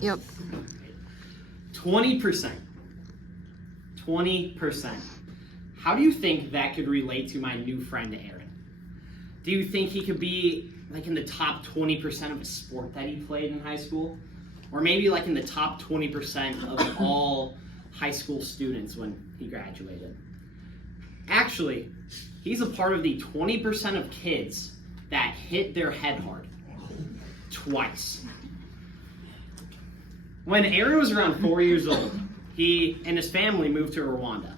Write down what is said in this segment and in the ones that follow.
Yep. 20%. 20%. How do you think that could relate to my new friend, Aaron? Do you think he could be like in the top 20% of a sport that he played in high school? Or maybe like in the top 20% of all high school students when he graduated? Actually, he's a part of the 20% of kids that hit their head hard. Twice. When Aaron was around 4 years old, he and his family moved to Rwanda.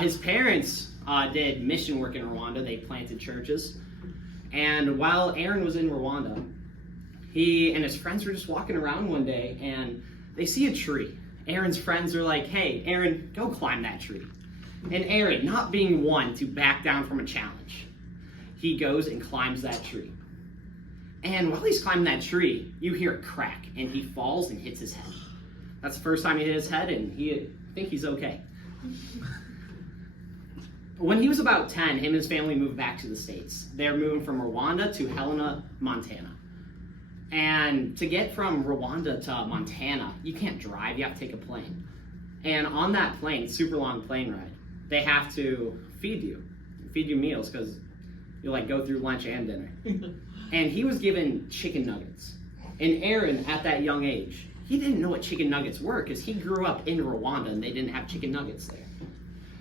His parents did mission work in Rwanda. They planted churches. And while Aaron was in Rwanda, he and his friends were just walking around one day, and they see a tree. Aaron's friends are like, "Hey, Aaron, go climb that tree." And Aaron, not being one to back down from a challenge, he goes and climbs that tree. And while he's climbing that tree, you hear a crack, and he falls and hits his head. That's the first time he hit his head, and I think he's okay. When he was about 10, him and his family moved back to the States. They're moving from Rwanda to Helena, Montana. And to get from Rwanda to Montana, you can't drive, you have to take a plane. And on that plane, super long plane ride, they have to feed you meals, because you like go through lunch and dinner. And he was given chicken nuggets. And Aaron, at that young age, he didn't know what chicken nuggets were, because he grew up in Rwanda and they didn't have chicken nuggets there.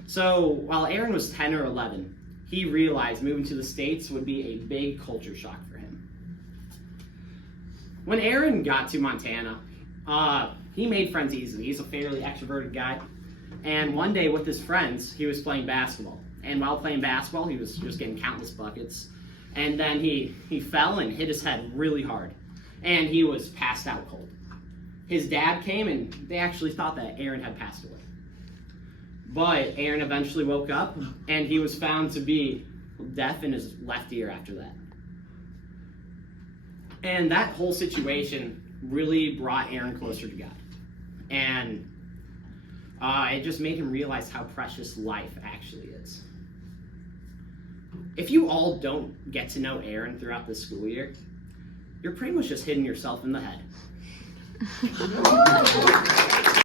So while Aaron was 10 or 11, he realized moving to the States would be a big culture shock for him. When Aaron got to Montana, he made friends easily. He's a fairly extroverted guy. And one day with his friends, he was playing basketball. And while playing basketball, he was just getting countless buckets. And then he fell and hit his head really hard. And he was passed out cold. His dad came, and they actually thought that Aaron had passed away. But Aaron eventually woke up, and he was found to be deaf in his left ear after that. And that whole situation really brought Aaron closer to God. And it just made him realize how precious life actually is. If you all don't get to know Aaron throughout the school year, you're pretty much just hitting yourself in the head.